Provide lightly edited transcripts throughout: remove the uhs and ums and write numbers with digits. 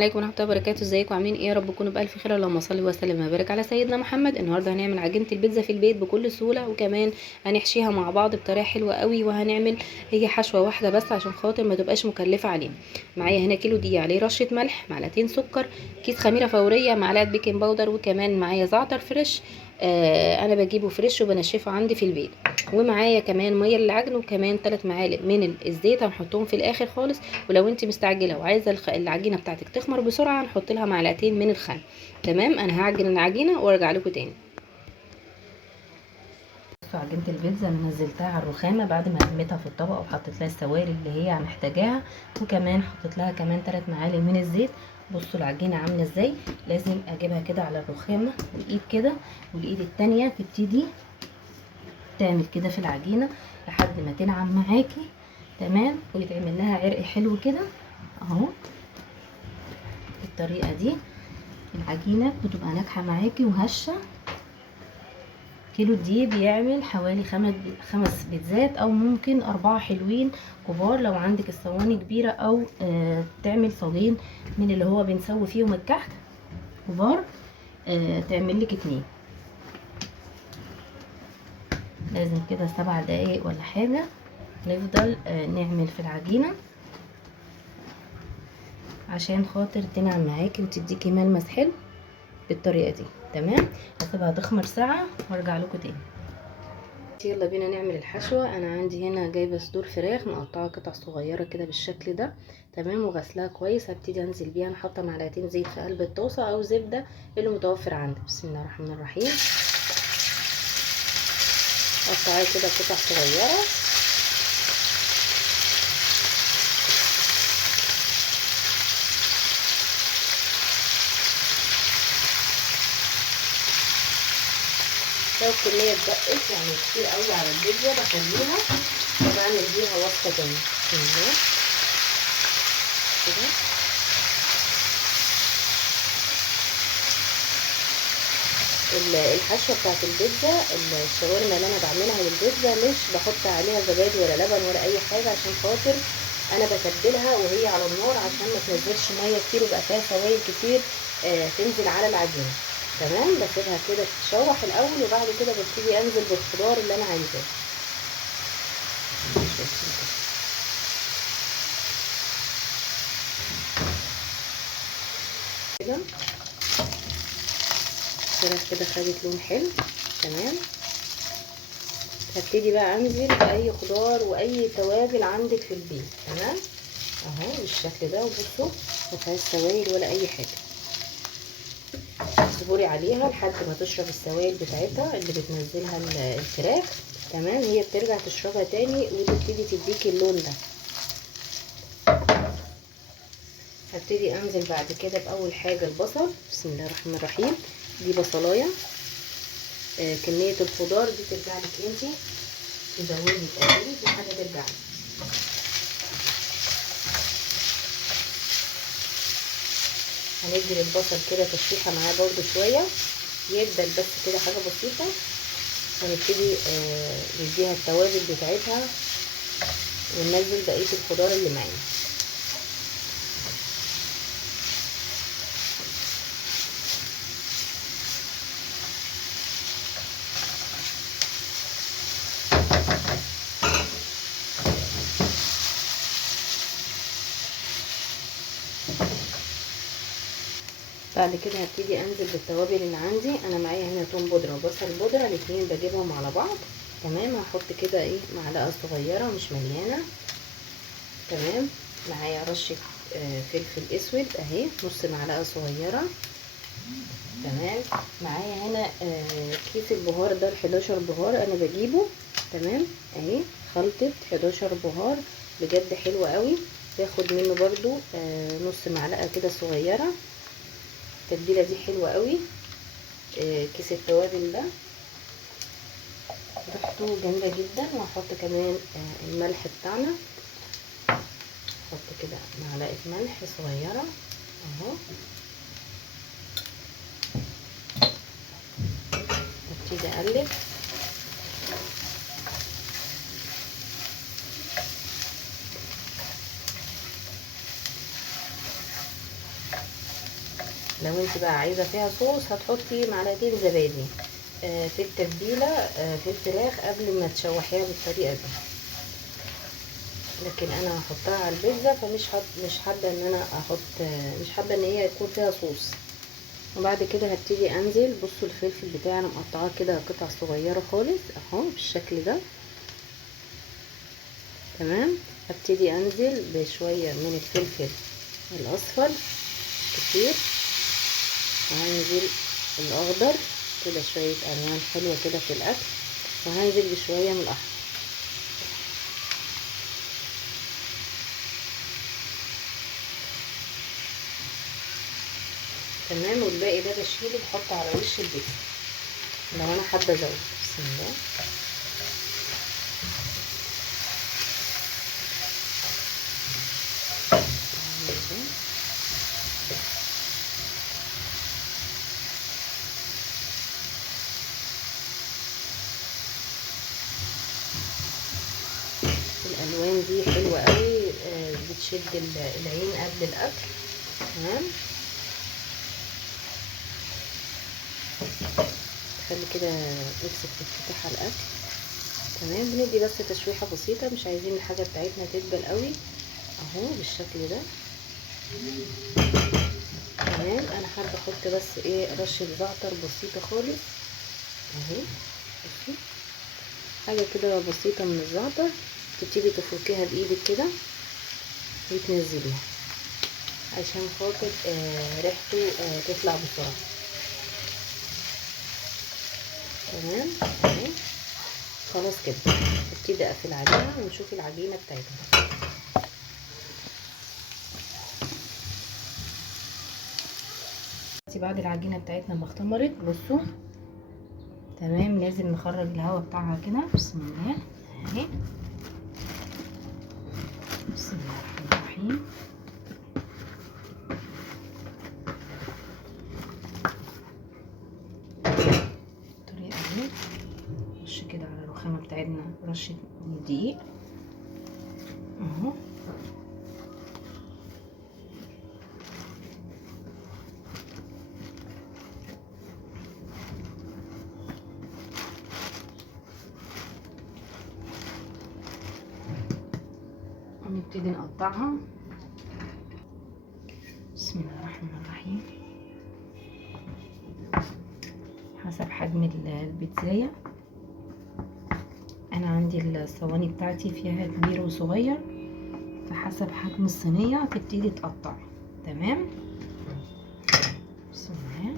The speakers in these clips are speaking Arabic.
عليكم ورحمه الله وبركاته. ازيكم عاملين ايه؟ يا رب تكونوا بالف خير. اللهم صل وسلم وبارك على سيدنا محمد. النهارده هنعمل عجينه البيتزا في البيت بكل سهوله، وكمان هنحشيها مع بعض بطريقه حلوه قوي. وهنعمل هي حشوه واحده بس عشان خاطر ما تبقاش مكلفه علينا. معايا هنا كيلو دقيق، عليه رشه ملح، معلقتين سكر، كيس خميره فوريه، معلقه بيكنج باودر، وكمان معايا زعتر فريش. انا بجيبه فريش وبنشفه عندي في البيت. ومعايا كمان ميه للعجن، وكمان 3 معالق من الزيت هنحطهم في الاخر خالص. ولو انت مستعجله وعايزه العجينه بتاعتك تخمر بسرعه، هنحط لها معلقتين من الخل. تمام، انا هعجن العجينه وارجع لكم تاني. عجينه البيتزا انا نزلتها على الرخامه بعد ما لميتها في الطبق، وحطيت لها السوائل اللي هي محتاجاها، وكمان حطيت لها كمان 3 معالق من الزيت. بصوا العجينه عامله ازاي. لازم اجيبها كده على الرخامه بالايد كده، والايد التانية تبتدي تعمل كده في العجينه لحد ما تنعم معاكي. تمام، ويتعمل لها عرق حلو كده اهو. بالطريقه دي العجينه بتبقى ناجحه معاكي وهشه. كيلو دي بيعمل حوالي 5 بيتزات، او ممكن 4 حلوين كبار لو عندك الصواني كبيره، او تعمل صاجين من اللي هو بنسوي فيهم الكحك كبار، تعمل لك 2. لازم كده 7 دقايق ولا حاجه نفضل نعمل في العجينه عشان خاطر تنعم معاكي وتديكي ملمس حلو بالطريقه دي. تمام، هسيبها تخمر ساعه وارجع لكم تاني. يلا بينا نعمل الحشوه. انا عندي هنا جايبه صدور فراخ مقطعه قطع صغيره كده بالشكل ده. تمام، وغسلها كويس. هبتدي انزل بيها. نحط معلقتين زيت في قلب الطاسه او زبده اللي متوفر عندك. بسم الله الرحمن الرحيم. قطعيه كده قطع صغيره. لو الكميه اتبقت يعني كتير قوي على البيتزا بخليها وبعمل بيها وصفه تاني. بسم الله كده. الحشوه بتاعت البيتزا، الشاورما اللي انا بعملها للبيتزا مش بحط عليها زبادي ولا لبن ولا اي حاجه، عشان خاطر انا بتبلها وهي على النار عشان ما تنزلش ميه كتير ويبقى فيها سوائل كتير تنزل على العجينه. تمام، بسيبها كده تتشوح الاول، وبعد كده ببتدي انزل بالخضار اللي انا عايزاه. كده الفراخ كده خدت لون حلو. تمام، هبتدي بقى انزل باي خضار واي توابل عندك في البيت. تمام اهو بالشكل ده. وبصوا مفيهاش سوائل ولا اي حاجه. اصبري عليها لحد ما تشرب السوائل بتاعتها اللي بتنزلها الفراخ. تمام، هي بترجع تشربها تاني وتبتدي تديكي اللون ده. هبتدي انزل بعد كده باول حاجه البصل. بسم الله الرحمن الرحيم. دي بصلايه. كميه الخضار دي ترجع لك انتي، تزودي تقللي دي حاجه ترجع لك. هندي للبصل كده تشويحه معاه برده شويه، يدبل بس كده حاجه بسيطه. هنبتدي نديها التوابل بتاعتها وننزل بقيه الخضار اللي معانا. بعد كده هبتدي انزل بالتوابل اللي عندي. انا معايا هنا توم بودره وبصل بودره، الاتنين بجيبهم على بعض. تمام، هحط كده ايه معلقه صغيره مش مليانه. تمام، معايا رشه فلفل اسود اهي نص معلقه صغيره. تمام، معايا هنا كيس البهار ده ال11 بهار انا بجيبه. تمام اهي خلطه 11 بهار بجد حلوه قوي. باخد منه برضو نص معلقه كده صغيره. التتبيله دي حلوه قوي. كيس التوابل ده ريحته جامده جدا. وهحط كمان الملح بتاعنا. احط كده معلقه ملح صغيره اهو. ابتدي اقلب. لو انت بقى عايزه فيها صوص هتحطي معلقتين زبادي في التتبيله في الفراخ قبل ما تشوحيها بالطريقه دي، لكن انا هحطها على البيتزا مش حابه ان انا احط، مش حابه ان هي يكون فيها صوص. وبعد كده هبتدي انزل، بصوا الفلفل بتاعي انا مقطعاه كده قطع صغيره خالص اهو بالشكل ده. تمام. هبتدي انزل بشويه من الفلفل الاصفر كتير، وهنزل الاخضر كده، شويه الوان حلوه كده في الاكل، وهنزل بشويه من الاحمر. تمام. والباقي ده بشيله بحطه على وش البيتزا لو انا حابه ازود. بسم الله. الالوان دي حلوه قوي، بتشد العين قبل الاكل. تمام. خلي كده نمسك تفتح على الاكل. تمام. بندي بس تشويحه بسيطه، مش عايزين الحاجه بتاعتنا تدبل قوي اهو بالشكل ده. تمام. انا حابه احط بس ايه رشه زعتر بسيطه خالص اهي. بصي حاجه كده بسيطه من الزعتر، تبتدي تفركيها بايدك كده وتنزليها عشان خاطر ريحته تطلع بسرعه. تمام اهي. خلاص كده ابتدي اقفل عليها ونشوف العجينه بتاعتنا. بعد العجينه بتاعتنا ما اختمرت بصوا. تمام. لازم نخرج الهواء بتاعها كده. بسم الله اهي. بسم الله الرحمن الرحيم. الطريقه دي نرش كده على الرخامه بتاعتنا رشه دقيق اهو. ونبتدي نقطعها. بسم الله الرحمن الرحيم. حسب حجم البيتزاية، انا عندي الصواني بتاعتي فيها كبير وصغير، فحسب حجم الصينية تبتدي تقطع. تمام. بسم الله.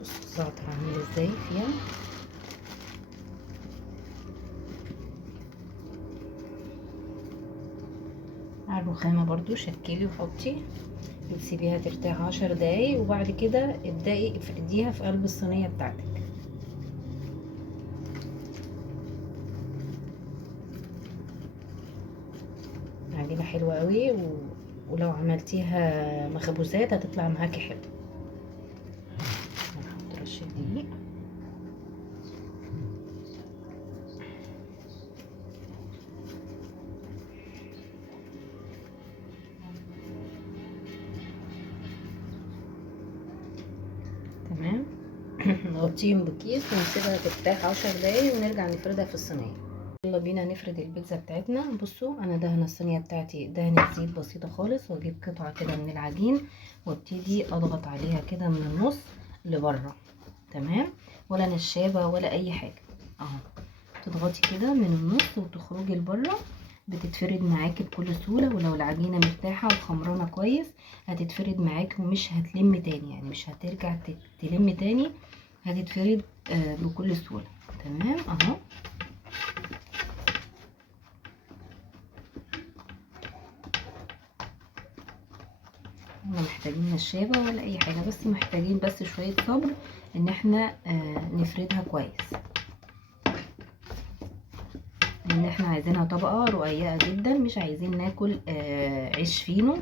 بصوا الزعتر عامل ازاي فيها. على الرخامة برضو شكلي وحطي وتسيبيها ترتاح 10 دقايق، وبعد كده ابدأي افرديها في قلب الصينية بتاعتك. عجينة حلوة قوي ولو عملتيها مخبوزات هتطلع معاكي حلو. هنحط رشة دقيق. تمام. نغطيهم بكيس ونسيبها ترتاح 10 دقايق ونرجع نفردها في الصينيه. يلا بينا نفرد البيتزا بتاعتنا. بصوا انا دهنه الصينيه بتاعتي دهنه زيت بسيطه خالص، واجيب قطعه كده من العجين وابتدي اضغط عليها كده من النص لبره. تمام. ولا نشابه ولا اي حاجه اهو. تضغطي كده من النص وتخرجي لبره، بتتفرد معاكي بكل سهوله. ولو العجينه مرتاحه وخمرانه كويس هتتفرد معاكي ومش هتلم تاني، يعني مش هترجع تلم تاني، هتتفرد بكل سهوله. تمام اهو. احنا محتاجين نشابه ولا اي حاجه، بس محتاجين بس شويه صبر ان احنا نفردها كويس، لان احنا عايزينها طبقه رقيقه جدا، مش عايزين ناكل عيش فينو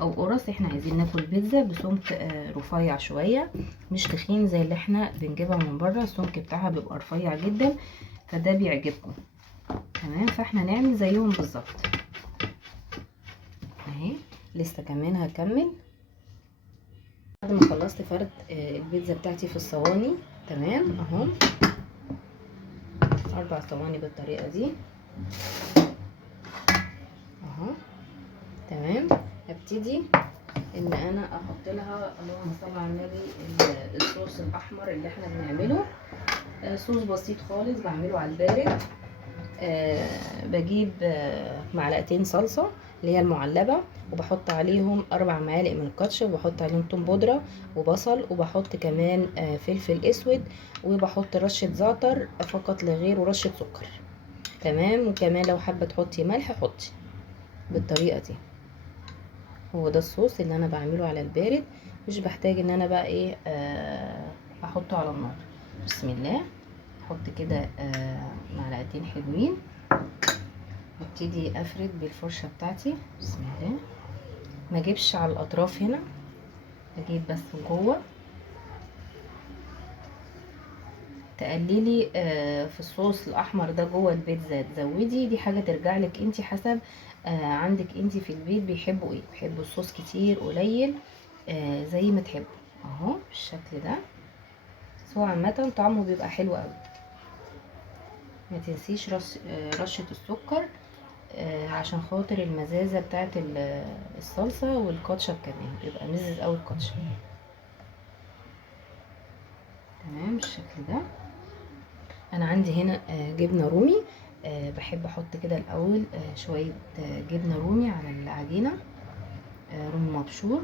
او قرص. احنا عايزين ناكل بيتزا بسمك رفيع شويه، مش تخين زي اللي احنا بنجيبها من بره، السمك بتاعها بيبقى رفيع جدا فده بيعجبكم. تمام. فاحنا نعمل زيهم بالظبط اهي. لسه كمان هكمل. بعد ما خلصت فرد البيتزا بتاعتي في الصواني، تمام اهو 4 صواني بالطريقه دي اهو. تمام، هبتدي ان انا احط لها، اللهم صل على النبي، الصوص الاحمر اللي احنا بنعمله. صوص بسيط خالص بعمله على البارد. بجيب معلقتين صلصه اللي هي المعلبه، وبحط عليهم 4 معالق من الكاتشب، وبحط عليهم توم بودره وبصل، وبحط كمان فلفل اسود، وبحط رشه زعتر فقط لا غير، ورشه سكر. تمام، وكمان لو حابه تحطي ملح حطي بالطريقه دي. هو ده الصوص اللي انا بعمله على البارد، مش بحتاج ان انا بقى ايه احطه على النار. بسم الله، احط كده معلقتين حلوين، وابتدي افرد بالفرشه بتاعتي. بسم الله، ما اجيبش على الاطراف هنا، اجيب بس جوه. تقللي في الصوص الاحمر ده جوه البيتزا، تزودي، دي حاجه ترجع لك انت، حسب عندك انت في البيت بيحبوا ايه، بيحبوا الصوص كتير قليل، زي ما تحبوا اهو بالشكل ده. بس هو عامه طعمه بيبقى حلو قوي. ما تنسيش رشه السكر عشان خاطر المزازه بتاعت الصلصه، والكاتشب كمان بيبقى مزز قوي الكاتشب. تمام بالشكل ده. انا عندي هنا جبنه رومي، بحب احط كده الاول شويه جبنه رومي على العجينه، رومي مبشور.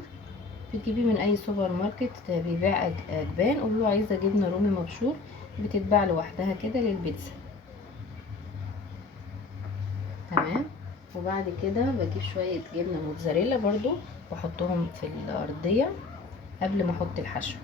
بتجيبيه من اي سوبر ماركت بيبيع اجبان، قولوا له عايزه جبنه رومي مبشور، بتتباع لوحدها كده للبيتزا. تمام، وبعد كده بجيب شويه جبنه موتزاريلا برضو، واحطهم في الارضيه قبل ما احط الحشو.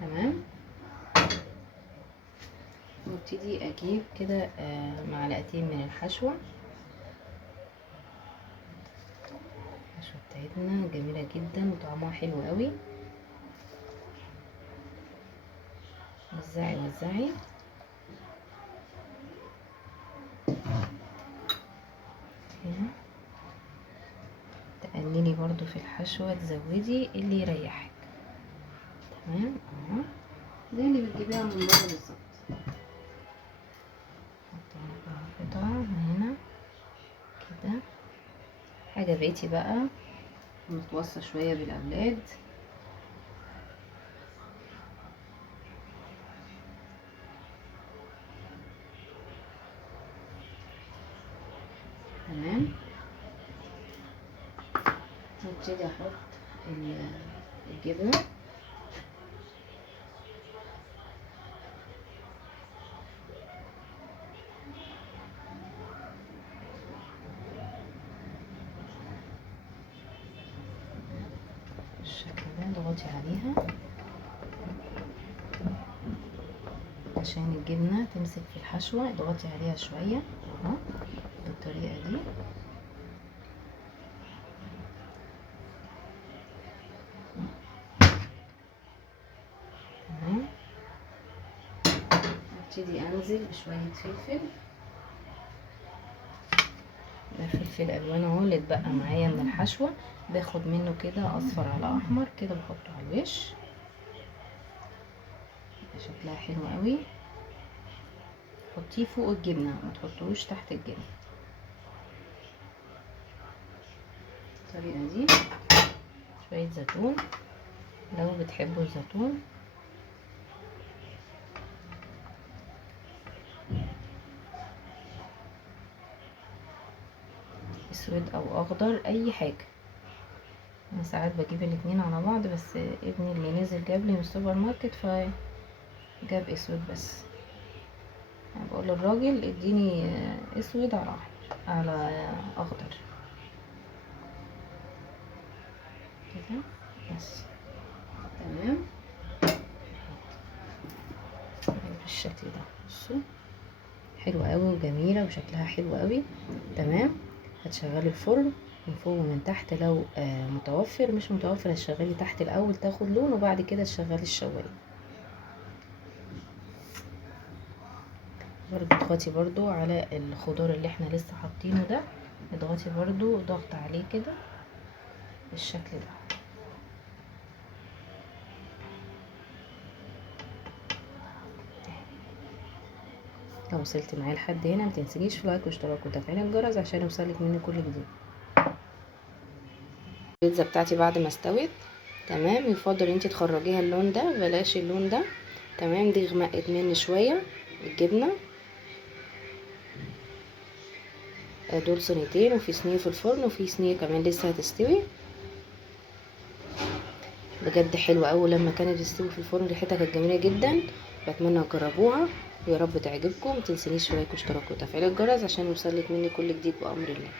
تمام، وابتدي اجيب كده معلقتين من الحشوه. الحشوه بتاعتنا جميله جدا وطعمها حلو قوي. وزعي وزعي كده، تقللي برضو في الحشوه، تزودي اللي يريحك. تمام اهو، زي اللي بتجيبيها من بره بالظبط. حطي قطعه من هنا كده. حاجه بقيتي بقى متوصى شويه بالاولاد. تمام، وابتدي احط الجبنه. بالشكل ده، اضغطي عليها عشان الجبنه تمسك في الحشوه، اضغطي عليها شويه اهو بالطريقه دي. تمام، ابتدي انزل بشويه فلفل. ده فلفل الوان اهو اللي اتبقى معايا من الحشوه، باخد منه كده اصفر على احمر كده، بحطه على الوش. شكلها حلو قوي. حطيه فوق الجبنه، ما تحطوش تحت الجبنه بالطريقه دي. شويه زيتون لو بتحبوا الزيتون، اسود او اخضر اي حاجه. انا ساعات بجيب الاتنين على بعض، بس ابني اللي نزل جاب لي من السوبر ماركت فجاب اسود بس. يعني بقول للراجل اديني اسود على احمر على اخضر كده بس. تمام بالشكل ده. بصوا حلوه قوي وجميله وشكلها حلو قوي. تمام، هتشغلي الفرن من فوق ومن تحت. لو متوفر، مش متوفر هتشغلي تحت الاول تاخد لون، وبعد كده تشغلي الشوايه. برضو اضغطي برضو على الخضار اللي احنا لسه حاطينه ده، اضغطي برضو ضغط عليه كده بالشكل ده. لو وصلت معايا لحد هنا متنسيش في لايك واشتراك وتفعيل الجرس عشان يوصلك مني كل جديد. البيتزا بتاعتي بعد ما استوت تمام، يفضل انتي تخرجيها اللون ده، بلاش اللون ده تمام. دي غمقت مني شويه الجبنه. دول صينيتين، وفي صينيه في الفرن وفي صينيه كمان لسه هتستوي. بجد حلوه قوي لما كانت تستوي في الفرن، ريحتها كانت جميله جدا. بتمنى تجربوها ويا رب تعجبكم. متنسونيش في لايك واشتراك وتفعيل الجرس عشان يوصلك مني كل جديد بامر الله.